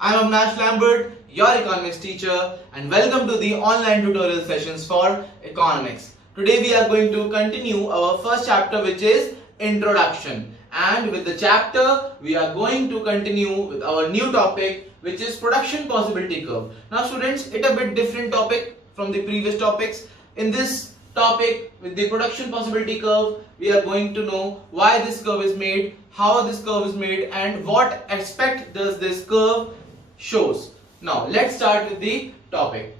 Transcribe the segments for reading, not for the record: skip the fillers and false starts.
I'm Lambert, your economics teacher, and welcome to the online tutorial sessions for economics. Today we are going to continue our first chapter, which is introduction. And with the chapter, we are going to continue with our new topic, which is production possibility curve. Now students, it's a bit different topic from the previous topics. In this topic, with the production possibility curve, we are going to know why this curve is made, how this curve is made, and what aspect does this curve shows. Now let's start with the topic.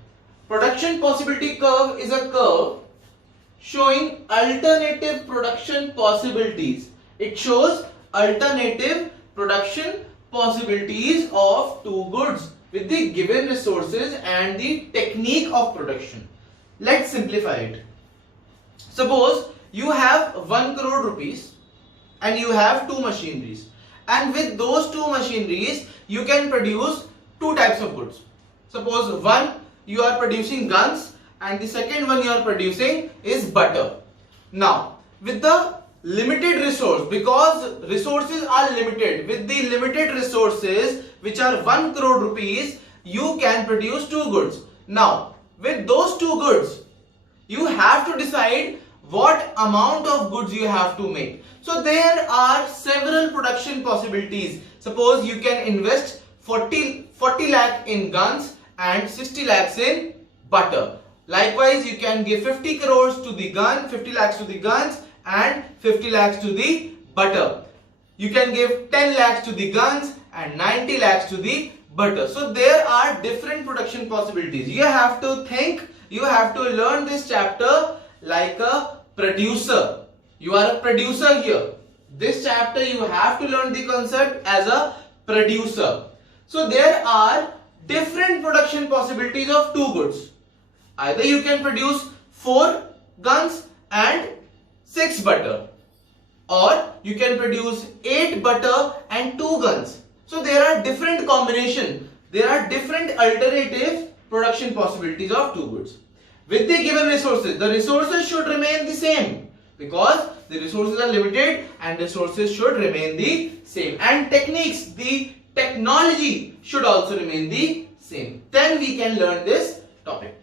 Production possibility curve is a curve showing alternative production possibilities. It shows alternative production possibilities of two goods with the given resources and the technique of production. Let's simplify it. Suppose you have 1 crore rupees and you have two machineries, and with those two machineries you can produce two types of goods. Suppose one you are producing guns and the second one you are producing is butter. Now with the limited resource, because resources are limited, with the limited resources which are 1 crore rupees, you can produce two goods. Now with those two goods you have to decide what amount of goods you have to make. So there are several production possibilities. Suppose you can invest 40 lakh in guns and 60 lakhs in butter. Likewise, you can give 50 crores to the gun, 50 lakhs to the guns and 50 lakhs to the butter. You can give 10 lakhs to the guns and 90 lakhs to the butter. So there are different production possibilities. You have to think, you have to learn this chapter like a producer. You are a producer here. This chapter you have to learn the concept as a producer. So there are different production possibilities of two goods. Either you can produce 4 guns and 6 butter, or you can produce 8 butter and 2 guns. So there are different combinations. There are different alternative production possibilities of two goods. With the given resources, the resources should remain the same, because the resources are limited and resources should remain the same. And techniques, the technology should also remain the same. Then we can learn this topic.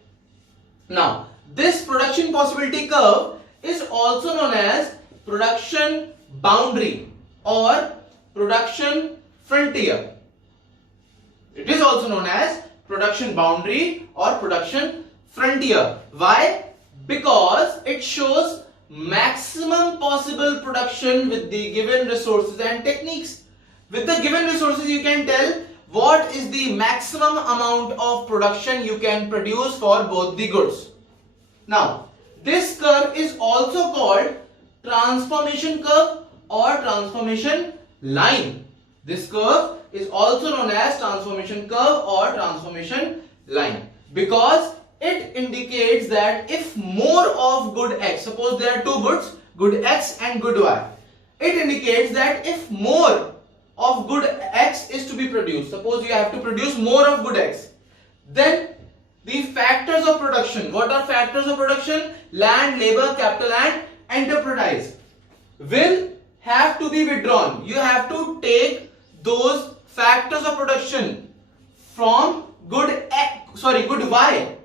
Now, this production possibility curve is also known as production boundary or production frontier. It is also known as production boundary or production frontier. Why? Because it shows maximum possible production with the given resources and techniques. With the given resources, you can tell what is the maximum amount of production you can produce for both the goods. Now, this curve is also called transformation curve or transformation line. This curve is also known as transformation curve or transformation line, because it indicates that if more of good X, suppose there are two goods, good X and good Y, it indicates that if more of good X is to be produced, suppose you have to produce more of good X, then the factors of production, what are factors of production? Land, labor, capital and enterprise will have to be withdrawn. You have to take those factors of production from good Y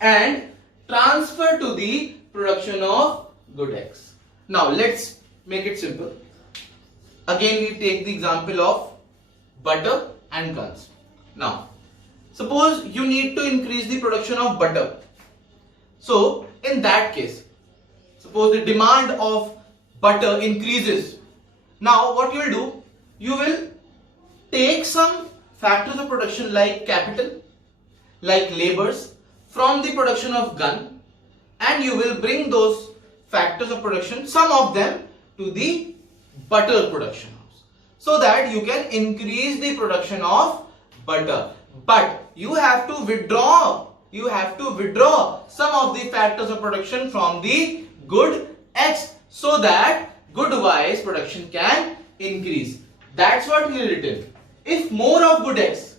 and transfer to the production of good X. Now let's make it simple. Again we take the example of butter and guns. Now suppose you need to increase the production of butter. So in that case, suppose the demand of butter increases. Now what you will do, you will take some factors of production like capital, like labors from the production of gun, and you will bring those factors of production, some of them, to the butter production house, so that you can increase the production of butter. But you have to withdraw some of the factors of production from the good X, so that good Y's production can increase. That's what we written. If more of good X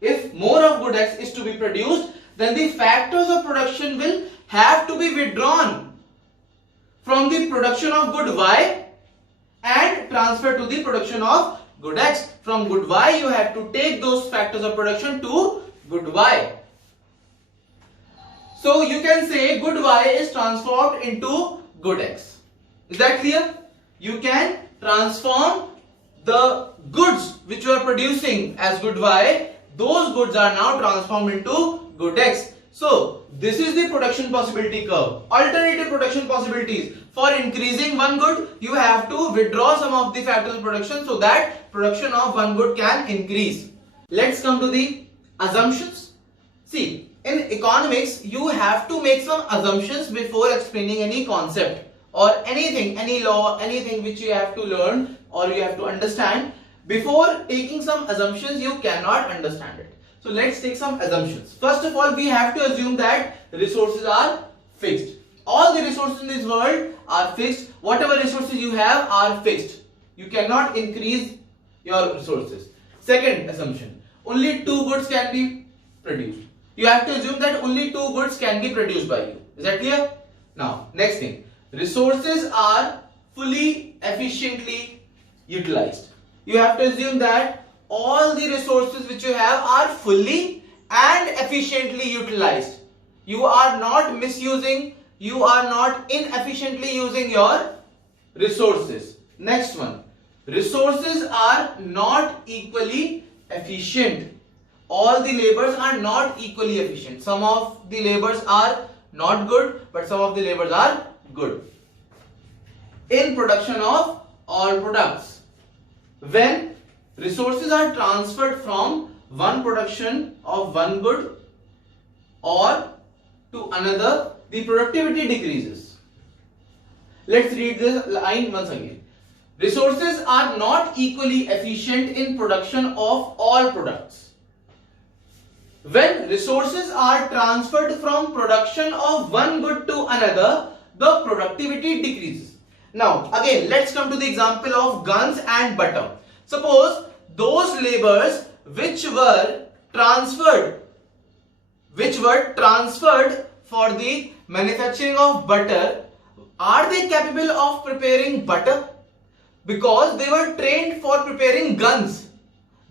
is to be produced, then the factors of production will have to be withdrawn from the production of good Y and transferred to the production of good X. From good Y, you have to take those factors of production to good Y. So you can say good Y is transformed into good X. Is that clear? You can transform the goods which you are producing as good Y. Those goods are now transformed into good X. So this is the production possibility curve. Alternative production possibilities. For increasing one good, you have to withdraw some of the factors of production so that production of one good can increase. Let's come to the assumptions. See, in economics, you have to make some assumptions before explaining any concept or anything, any law, anything which you have to learn or you have to understand. Before taking some assumptions, you cannot understand it. So let's take some assumptions. First of all, we have to assume that resources are fixed. All the resources in this world are fixed. Whatever resources you have are fixed. You cannot increase your resources. Second assumption, only two goods can be produced. You have to assume that only two goods can be produced by you. Is that clear? Now, next thing, resources are fully, efficiently utilized. You have to assume that all the resources which you have are fully and efficiently utilized. You are not misusing, you are not inefficiently using your resources. Next one, resources are not equally efficient. All the labors are not equally efficient. Some of the labors are not good, but some of the labors are good. In production of all products, when resources are transferred from one production of one good or to another, the productivity decreases. Let's read this line once again. Resources are not equally efficient in production of all products. When resources are transferred from production of one good to another, the productivity decreases. Now, again, let's come to the example of guns and butter. Suppose those labors which were transferred for the manufacturing of butter, are they capable of preparing butter? Because they were trained for preparing guns.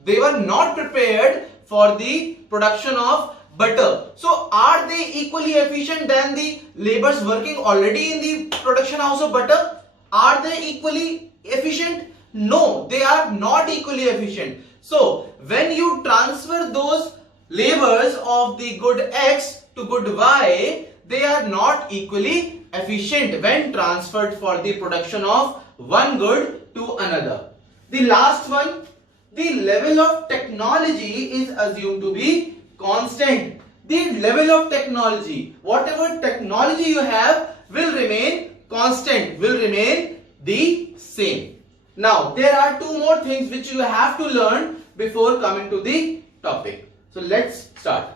They were not prepared for the production of butter. So are they equally efficient than the laborers working already in the production house of butter? Are they equally efficient? No, they are not equally efficient. So when you transfer those labors of the good X to good Y, they are not equally efficient when transferred for the production of one good to another. The last one, the level of technology is assumed to be constant. The level of technology, whatever technology you have, will remain constant, will remain the same. Now, there are two more things which you have to learn before coming to the topic. So let's start.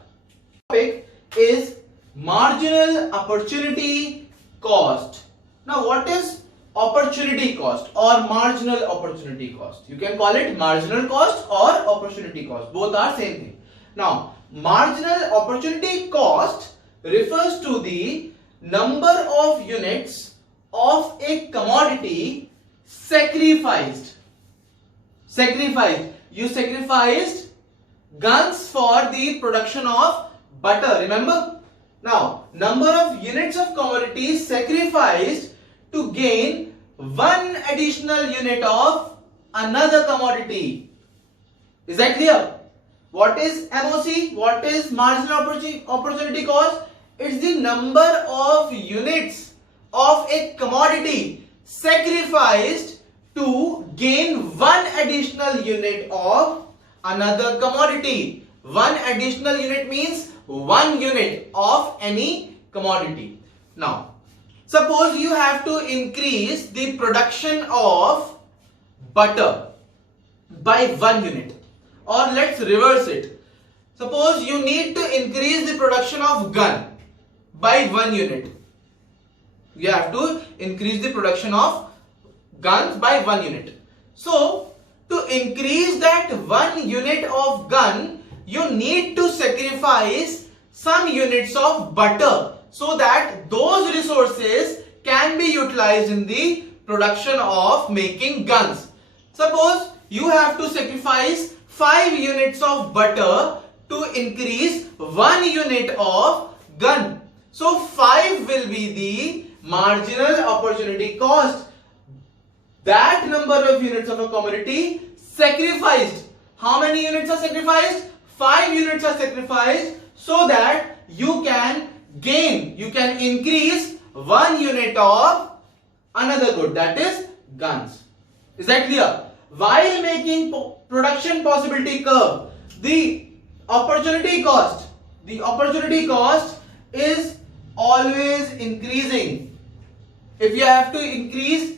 Topic is marginal opportunity cost. Now, what is opportunity cost or marginal opportunity cost? You can call it marginal cost or opportunity cost. Both are same thing. Now, marginal opportunity cost refers to the number of units of a commodity sacrificed. You sacrificed guns for the production of butter, remember? Now, number of units of commodity sacrificed to gain one additional unit of another commodity. Is that clear? What is MOC? What is marginal opportunity cost? It's the number of units of a commodity sacrificed to gain one additional unit of another commodity. One additional unit means 1 unit of any commodity. Now, suppose you have to increase the production of butter by 1 unit, or let's reverse it. Suppose you need to increase the production of gun by 1 unit. You have to increase the production of guns by 1 unit. So, to increase that 1 unit of gun, you need to sacrifice some units of butter so that those resources can be utilized in the production of making guns. Suppose you have to sacrifice 5 units of butter to increase 1 unit of gun. So 5 will be the marginal opportunity cost. That number of units of a commodity sacrificed. How many units are sacrificed? 5 units are sacrificed so that you can gain, you can increase 1 unit of another good, that is guns. Is that clear? While making production possibility curve, the opportunity cost is always increasing. If you have to increase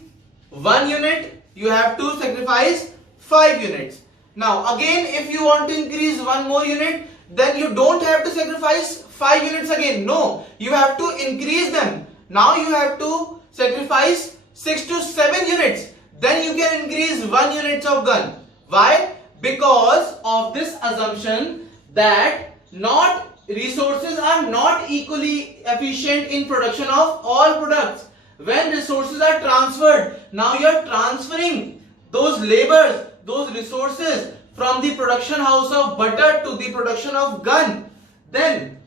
1 unit, you have to sacrifice 5 units. Now again, if you want to increase 1 more unit, then you don't have to sacrifice 5 units again. No, you have to increase them. Now you have to sacrifice 6 to 7 units. Then you can increase 1 unit of gun. Why? Because of this assumption that resources are not equally efficient in production of all products. When resources are transferred, now you are transferring those labors, those resources from the production house of butter to the production of gun. Then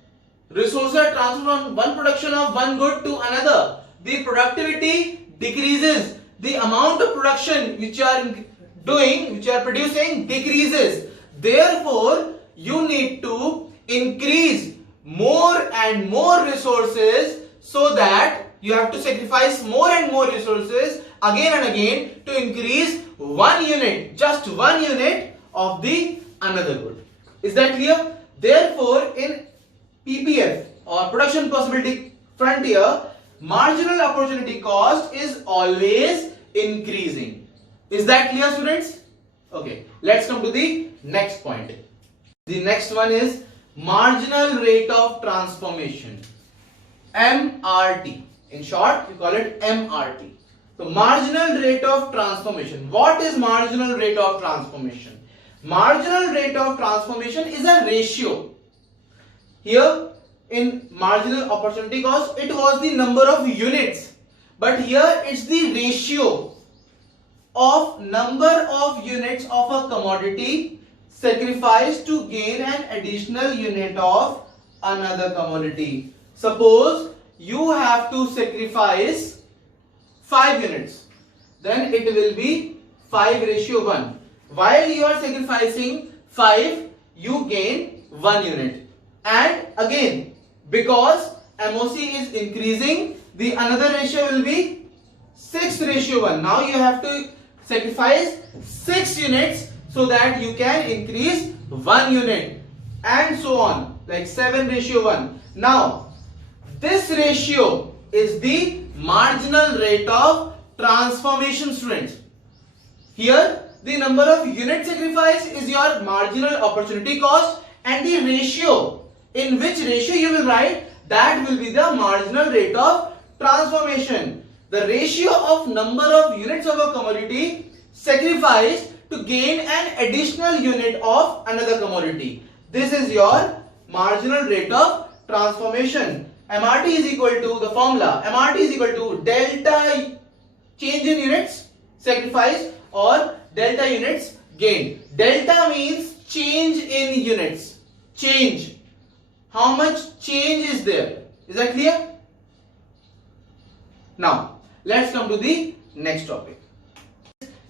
resources are transferred from one production of one good to another. The productivity decreases. The amount of production which you are doing, which you are producing, decreases. Therefore, you need to increase more and more resources, so that you have to sacrifice more and more resources again and again to increase 1 unit, just 1 unit of the another good. Is that clear? Therefore, in PPF or production possibility frontier, marginal opportunity cost is always increasing. Is that clear, students? Okay, let's come to the next point. The next one is marginal rate of transformation, MRT. In short, you call it MRT. So marginal rate of transformation. What is marginal rate of transformation? Marginal rate of transformation is a ratio. Here in marginal opportunity cost, it was the number of units, but here it's the ratio of number of units of a commodity sacrificed to gain an additional unit of another commodity. Suppose you have to sacrifice 5 units, then it will be 5:1. While you are sacrificing 5, you gain 1 unit. And again, because MOC is increasing, the another ratio will be 6:1. Now you have to sacrifice 6 units so that you can increase 1 unit, and so on, like 7:1. Now this ratio is the marginal rate of transformation, students. Here the number of units sacrificed is your marginal opportunity cost, and the ratio, in which ratio you will write, that will be the marginal rate of transformation. The ratio of number of units of a commodity sacrificed to gain an additional unit of another commodity. This is your marginal rate of transformation. MRT is equal to the formula. MRT is equal to delta change in units sacrificed or delta units gained. Delta means change in units. Change. How much change is there? Is that clear? Now, let's come to the next topic.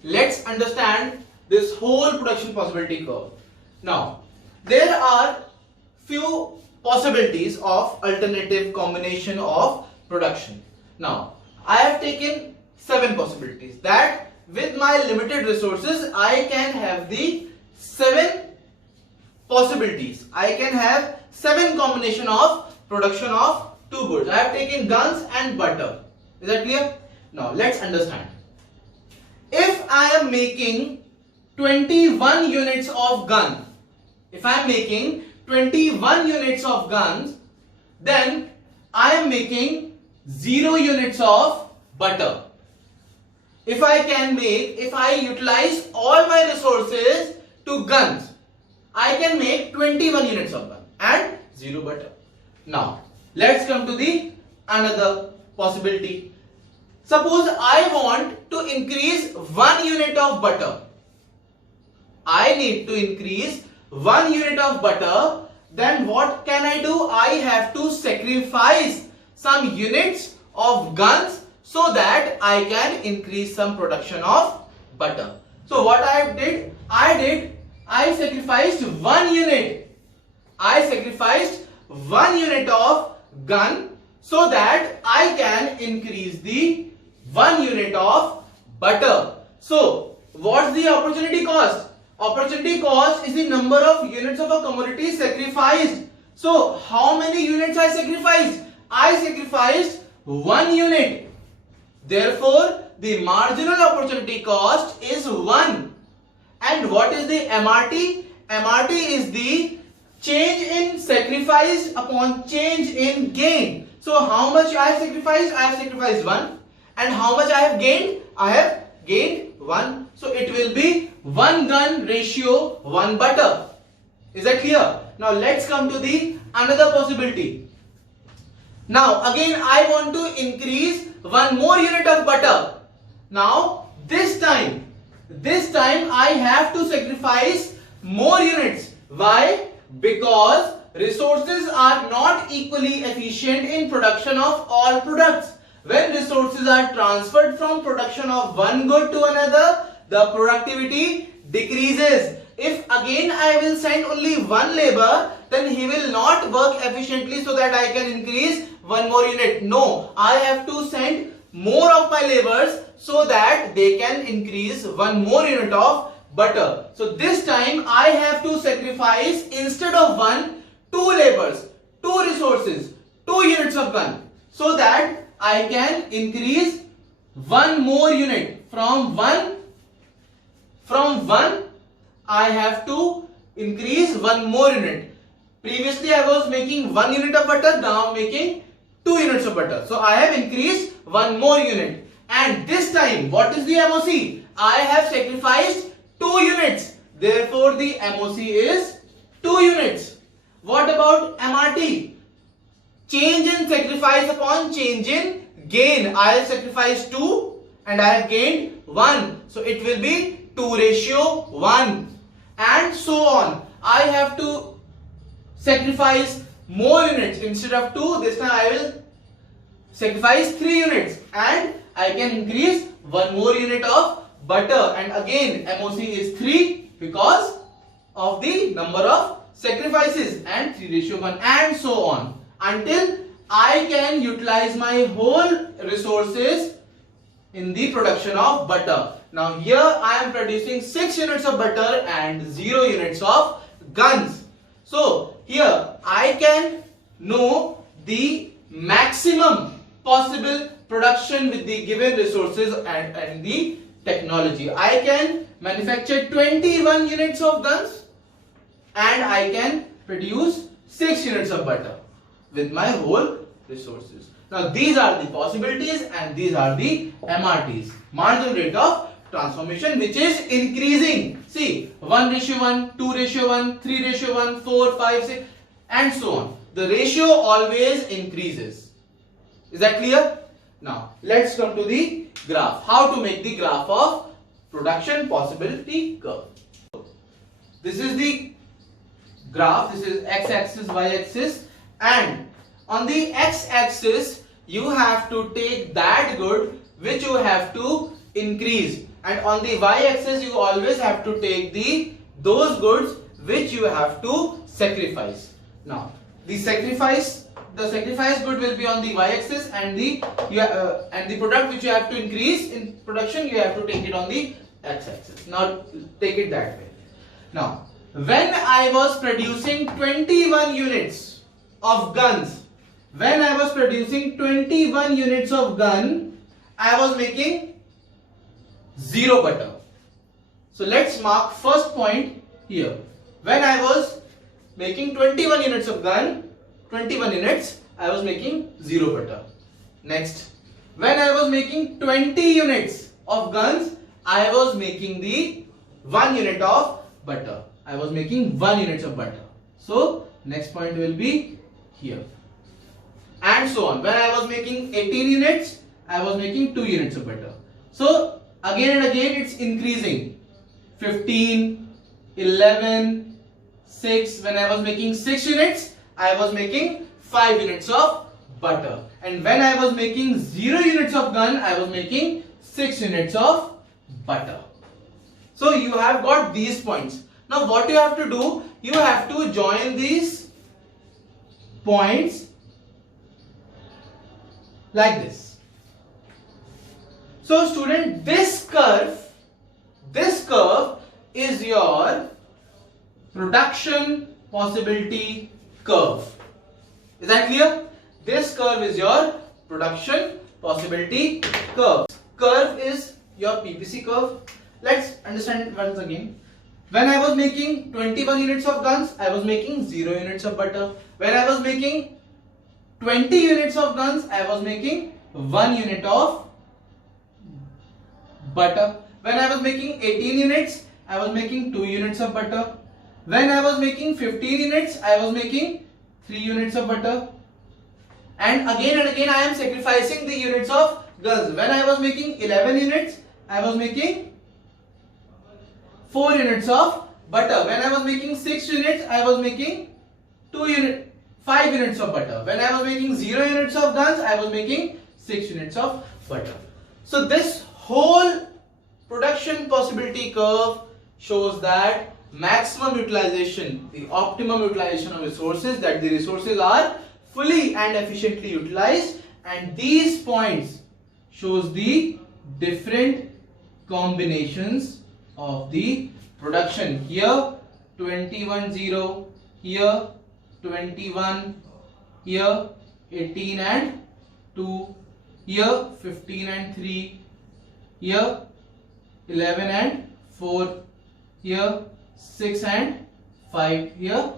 Let's understand this whole production possibility curve. Now, there are few possibilities of alternative combination of production. Now, I have taken 7 possibilities, that with my limited resources I can have the 7 possibilities. I can have 7 combination of production of 2 goods. I have taken guns and butter. Is that clear? Now let's understand. If I am making 21 units of gun, if I am making 21 units of guns, then I am making 0 units of butter. If I utilize all my resources to guns, I can make 21 units of gun and 0 butter. Now let's come to the another possibility. Suppose I want to increase 1 unit of butter. I need to increase 1 unit of butter, then what can I do? I have to sacrifice some units of guns so that I can increase some production of butter. So what I did, I sacrificed 1 unit. I sacrificed 1 unit of gun so that I can increase the 1 unit of butter. So what's the opportunity cost? Opportunity cost is the number of units of a commodity sacrificed. So how many units I sacrificed? I sacrificed 1 unit. Therefore, the marginal opportunity cost is 1. And what is the MRT? MRT is the change in sacrifice upon change in gain. So how much I have sacrificed? I have sacrificed 1. And how much I have gained? I have gained 1. So it will be 1 gun ratio 1 butter. Is that clear? Now let's come to the another possibility. Now again I want to increase 1 more unit of butter. Now this time I have to sacrifice more units. Why? Because resources are not equally efficient in production of all products. When resources are transferred from production of one good to another, the productivity decreases. If again I will send only one labor, then he will not work efficiently so that I can increase 1 more unit. No, I have to send more of my laborers so that they can increase 1 more unit of butter. So this time I have to sacrifice, instead of 1, 2 laborers, 2 resources, 2 units of gun, so that I can increase 1 more unit. From 1 I have to increase 1 more unit. Previously I was making 1 unit of butter, now I am making 2 units of butter. So I have increased 1 more unit. And this time, what is the MOC? I have sacrificed 2 units. Therefore the MOC is 2 units. What about MRT? Change in sacrifice upon change in gain. I have sacrificed 2 and I have gained 1. So it will be 2:1. And so on. I have to sacrifice more units. Instead of 2, this time I will sacrifice 3 units. And I can increase 1 more unit of butter. And again MOC is 3 because of the number of sacrifices, and 3:1, and so on, until I can utilize my whole resources in the production of butter. Now here I am producing 6 units of butter and 0 units of guns. So here I can know the maximum possible production with the given resources and the technology. I can manufacture 21 units of guns and I can produce 6 units of butter with my whole resources. Now these are the possibilities and these are the MRTs, marginal rate of transformation, which is increasing. See, 1:1, 2:1, 3:1, 4, 5, 6, and so on. The ratio always increases. Is that clear? Now let's come to the graph. How to make the graph of production possibility curve. This is the graph. This is x-axis, y-axis, and on the x-axis you have to take that good which you have to increase, and on the y-axis you always have to take those goods which you have to sacrifice. Now the sacrifice good will be on the y-axis, and the product which you have to increase in production, you have to take it on the x-axis. Now take it that way. Now when I was producing 21 units of guns, I was making 0 butter. So let's mark first point here. When I was making 21 units of gun, 21 units, I was making 0 butter. Next, when I was making 20 units of guns, I was making the 1 unit of butter. I was making 1 unit of butter. So next point will be here. And so on. When I was making 18 units, I was making 2 units of butter. So again and again it's increasing. 15, 11, 6. When I was making 6 units, I was making 5 units of butter. And when I was making 0 units of gun, I was making 6 units of butter. So you have got these points. Now what you have to do, you have to join these points like this. So student, this curve is your production possibility curve. Is that clear? This curve is your production possibility curve. Curve is your PPC curve. Let's understand it once again. When I was making 21 units of guns, I was making 0 units of butter. When I was making 20 units of guns, I was making 1 unit of butter. When I was making 18 units, I was making 2 units of butter. When I was making 15 units, I was making 3 units of butter. And again I am sacrificing the units of guns. When I was making 11 units, I was making 4 units of butter. When I was making 6 units, I was making 5 units of butter. When I was making 0 units of guns, I was making 6 units of butter. So this whole production possibility curve shows that maximum utilization, the optimum utilization of resources, that the resources are fully and efficiently utilized, and these points shows the different combinations of the production. Here 21 0, here 21, here 18 and 2, here 15 and 3, here 11 and 4, here 6 and 5, here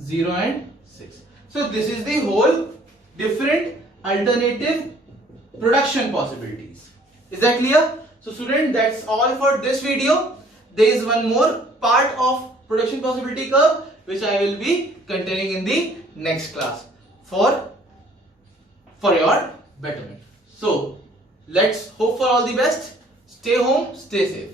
0 and 6. So this is the whole different alternative production possibilities. Is that clear? So student, that's all for this video. There is one more part of production possibility curve which I will be continuing in the next class for your betterment. So let's hope for all the best. Stay home, stay safe.